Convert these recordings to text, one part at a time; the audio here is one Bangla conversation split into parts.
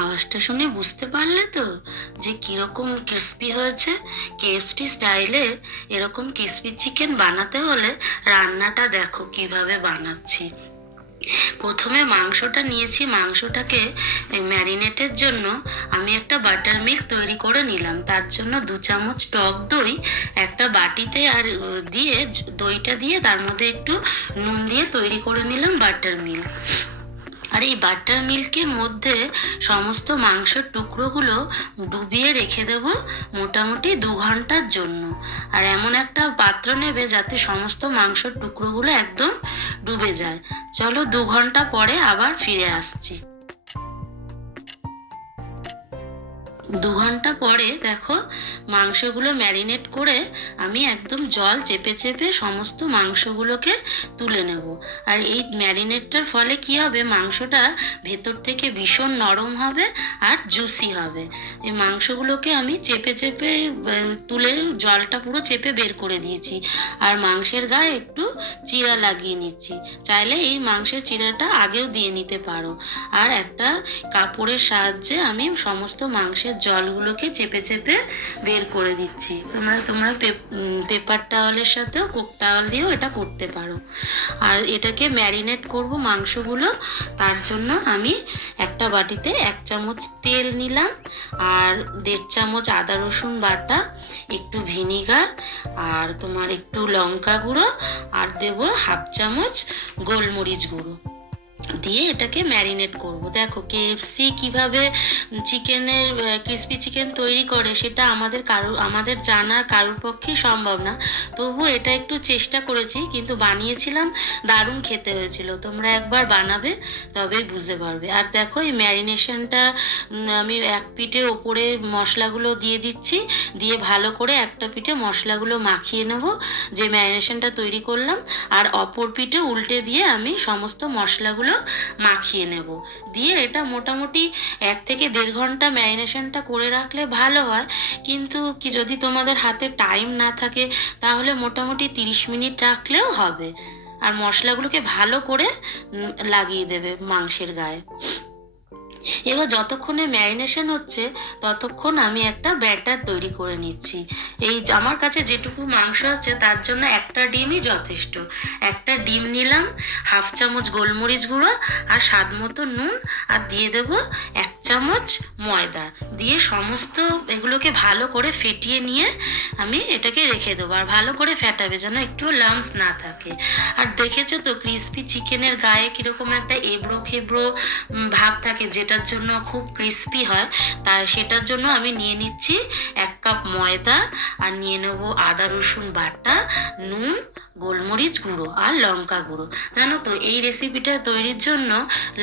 আওয়াজটা শুনে বুঝতে পারলে তো যে কীরকম ক্রিস্পি হয়েছে। কেএফসি স্টাইলে এরকম ক্রিস্পি চিকেন বানাতে হলে রান্নাটা দেখো কিভাবে বানাচ্ছি। প্রথমে মাংসটা নিয়েছি, মাংসটাকে ম্যারিনেটের জন্য আমি একটা বাটার মিল্ক তৈরি করে নিলাম। তার জন্য 2 চামচ টক দই একটা বাটিতে আর দিয়ে দইটা দিয়ে তার মধ্যে একটু নুন দিয়ে তৈরি করে নিলাম বাটার মিল্ক। আর এই বাটার মিল্কের মধ্যে সমস্ত মাংসের টুকরোগুলো ডুবিয়ে রেখে দেব মোটামুটি 2 ঘন্টার জন্য। আর এমন একটা পাত্র নেবে যাতে সমস্ত মাংসের টুকরোগুলো একদম ডুবে যায়। চলো 2 ঘন্টা পরে আবার ফিরে আসছি। 2 ঘন্টা পরে দেখো মাংসগুলো ম্যারিনেট করে আমি একদম জল চেপে চেপে সমস্ত মাংসগুলোকে তুলে নেব। আর এই ম্যারিনেটটার ফলে কি হবে, মাংসটা ভেতর থেকে ভীষণ নরম হবে আর জুসি হবে। এই মাংসগুলোকে আমি চেপে চেপে তুলে জলটা পুরো চেপে বের করে দিয়েছি। আর মাংসের গায়ে একটু চিরা লাগিয়ে নিচ্ছি, চাইলে এই মাংসের চিরাটা আগেও দিয়ে নিতে পারো। আর একটা কাপড়ের সাহায্যে আমি সমস্ত মাংসের জলগুলোকে চেপে চেপে বের করে দিচ্ছি। তোমরা পেপার টাওয়ালের সাথেও কুক টাওয়াল দিয়েও এটা করতে পারো। আর এটাকে ম্যারিনেট করব মাংসগুলো। তার জন্য আমি একটা বাটিতে 1 চামচ তেল নিলাম, আর 1.5 চামচ আদা রসুন বাটা, একটু ভিনিগার, আর তোমার একটু লঙ্কা গুঁড়ো, আর দেবো 1/2 চামচ গোলমরিচ গুঁড়ো দিয়ে এটাকে ম্যারিনেট করব। দেখো কেএফসি কিভাবে চিকেনের ক্রিস্পি চিকেন তৈরি করে সেটা আমাদের জানার কারোর পক্ষে সম্ভব না। তবু এটা একটু চেষ্টা করেছি, কিন্তু বানিয়েছিলাম, দারুণ খেতে হয়েছিল। তোমরা একবার বানাবে তবেই বুঝতে পারবে। আর দেখো এই ম্যারিনেশনটা আমি এক পিঠে ওপরে মশলাগুলো দিয়ে দিচ্ছি, দিয়ে ভালো করে একটা পিঠে মশলাগুলো মাখিয়ে নেব যে ম্যারিনেশনটা তৈরি করলাম। আর অপর পিঠে উল্টে দিয়ে আমি সমস্ত মশলাগুলো মাখিয়ে নেব। দিয়ে এটা মোটামুটি 1 থেকে 1.5 ঘন্টা ম্যারিনেশনটা করে রাখলে ভালো হয়। কিন্তু কি যদি তোমাদের হাতে টাইম না থাকে তাহলে মোটামুটি 30 মিনিট রাখলেও হবে। আর মশলাগুলোকে ভালো করে লাগিয়ে দেবে মাংসের গায়ে। এবার যতক্ষণে ম্যারিনেশন হচ্ছে ততক্ষণ আমি একটা ব্যাটার তৈরি করে নিচ্ছি। এই আমার কাছে যেটুকু মাংস আছে তার জন্য একটা ডিমই যথেষ্ট। একটা ডিম নিলাম, 1/2 চামচ গোলমরিচ গুঁড়ো, আর স্বাদ মতো নুন, আর দিয়ে দেবো 1 চামচ ময়দা, দিয়ে সমস্ত এগুলোকে ভালো করে ফেটিয়ে নিয়ে আমি এটাকে রেখে দেবো। আর ভালো করে ফেটাবে যেন একটু লাম্পস না থাকে। আর দেখেছো তো ক্রিস্পি চিকেনের গায়ে কীরকম একটা এবড়ো খেবড়ো ভাব থাকে, যেটার জন্য খুব ক্রিস্পি হয়। তাই সেটার জন্য আমি নিয়ে নিচ্ছি 1 কাপ ময়দা, আর নিয়ে নেবো আদা রসুন বাটা, নুন, গোলমরিচ গুঁড়ো আর লঙ্কা গুঁড়ো। জানো তো এই রেসিপিটা তৈরির জন্য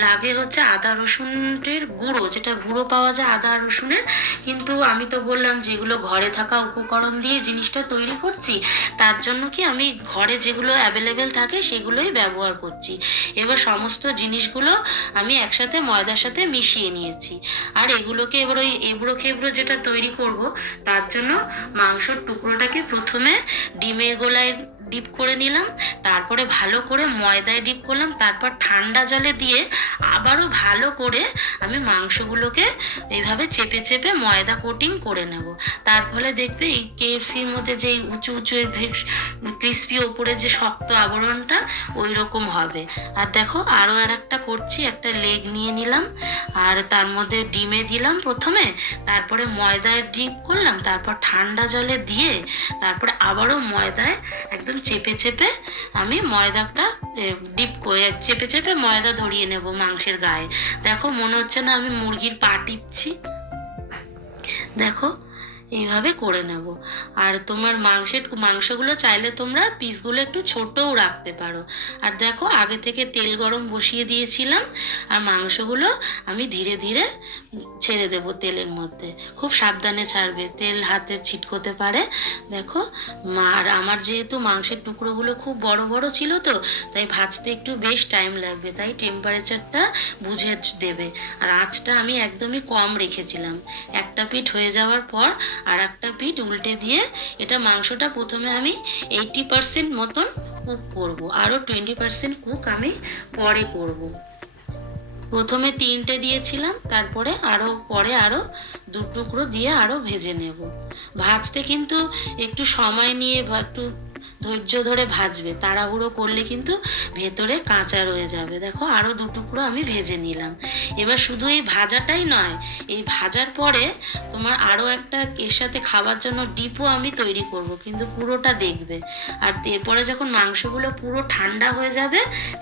লাগে হচ্ছে আদা রসুনের গুঁড়ো, যেটা গুঁড়ো পাওয়া যায় আদা রসুনের। কিন্তু আমি তো বললাম যেগুলো ঘরে থাকা উপকরণ দিয়ে জিনিসটা তৈরি করছি, তার জন্য কি আমি ঘরে যেগুলো অ্যাভেলেবেল থাকে সেগুলোই ব্যবহার করছি। এবার সমস্ত জিনিসগুলো আমি একসাথে ময়দার সাথে মিশিয়ে নিয়েছি। আর এগুলোকে এবার ওই এবড়ো খেবড়ো যেটা তৈরি করব তার জন্য মাংসর টুকরোটাকে প্রথমে ডিমের গোলায় ডিপ করে নিলাম, তারপরে ভালো করে ময়দায় ডিপ করলাম, তারপর ঠান্ডা জলে দিয়ে আবারও ভালো করে আমি মাংসগুলোকে এইভাবে চেপে চেপে ময়দা কোটিং করে নেব। তার ফলে দেখবে এই কেএফসির মধ্যে যে উঁচু উঁচু ক্রিস্পি ওপরে যে শক্ত আবরণটা ওই রকম হবে। আর দেখো আরও একটা করছি, একটা লেগ নিয়ে নিলাম, আর তার মধ্যে ডিমে দিলাম প্রথমে, তারপরে ময়দায় ডিপ করলাম, তারপর ঠান্ডা জলে দিয়ে তারপরে আবারও ময়দায় একদম চেপে চেপে আমি ময়দাটা ডিপ করে চেপে চেপে ময়দা ধরিয়ে নেব মাংসের গায়ে। দেখো মনে হচ্ছে না আমি মুরগির পা টিপছি। দেখো এইভাবে করে নেব। আর তোমার মাংসগুলো চাইলে তোমরা পিসগুলো একটু ছোটও রাখতে পারো। আর দেখো আগে থেকে তেল গরম বসিয়ে দিয়েছিলাম, আর মাংসগুলো আমি ধীরে ধীরে ছেড়ে দেব তেলের মধ্যে। খুব সাবধানে ছাড়বে, তেল হাতে ছিটকোতে পারে। দেখো আর আমার যেহেতু মাংসের টুকরোগুলো খুব বড় বড় ছিল তো, তাই ভাজতে একটু বেশ টাইম লাগবে, তাই টেম্পারেচারটা বুঝে দেবে। আর আঁচটা আমি একদমই কম রেখেছিলাম। একটা পিঠ হয়ে যাওয়ার পর আর একটা পিঠ উল্টে দিয়ে এটা মাংসটা প্রথমে আমি 80% মতন কুক করব, আরও 20% কুক আমি পরে করব। প্রথমে 3টে দিয়েছিলাম, তারপরে পরে আরও 2 টুকরো দিয়ে আরও ভেজে নেব। ভাজতে কিন্তু একটু সময় নিয়ে একটু ধৈর্য ধরে ভাজবে, তাড়াহুড়ো করলে কিন্তু ভেতরে কাঁচা রয়ে যাবে। দেখো আরও 2 টুকরো আমি ভেজে নিলাম। এবার শুধু এই ভাজাটাই নয়, এই ভাজার পরে তোমার আরও একটা এর সাথে খাওয়ার জন্য ডিপও আমি তৈরি করব, কিন্তু পুরোটা দেখবে। আর এরপরে যখন মাংসগুলো পুরো ঠান্ডা হয়ে যাবে,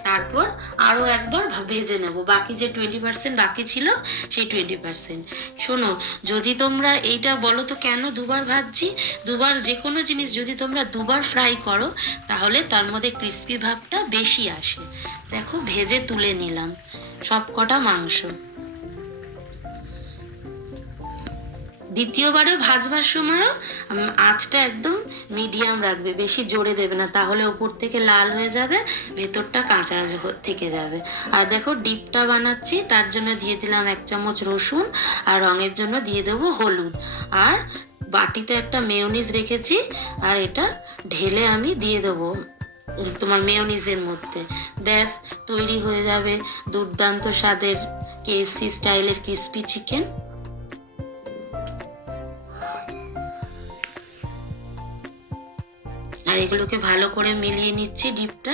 তারপর আরও একবার ভেজে নেব, বাকি যে 20% বাকি ছিল সেই 20%। শোনো, যদি তোমরা এইটা বলো তো কেন দুবার ভাজছি, দুবার যে কোনো জিনিস যদি তোমরা দুবার ফ্রাই করো তাহলে তার মধ্যে ক্রিস্পি ভাবটা বেশি আসে। দেখো ভেজে তুলে নিলাম সব কটা মাংস। দ্বিতীয়বারে ভাজবার সময়ও আঁচটা একদম মিডিয়াম রাখবে, বেশি জোরে দেবে না, তাহলে ওপর থেকে লাল হয়ে যাবে, ভেতরটা কাঁচা থেকে যাবে। আর দেখো ডিপটা বানাচ্ছি, তার জন্য দিয়ে দিলাম 1 চামচ রসুন, আর রঙের জন্য দিয়ে দেবো হলুদ। আর বাটিতে একটা মেয়োনিজ রেখেছি, আর এটা ঢেলে আমি দিয়ে দেবো তোমার মেয়োনিজের মধ্যে। ব্যাস তৈরি হয়ে যাবে দুর্দান্ত স্বাদের KFC স্টাইলের ক্রিস্পি চিকেন। আর এগুলোকে ভালো করে মিলিয়ে নিচ্ছি ডিপটা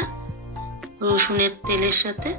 রসুনের তেলের সাথে।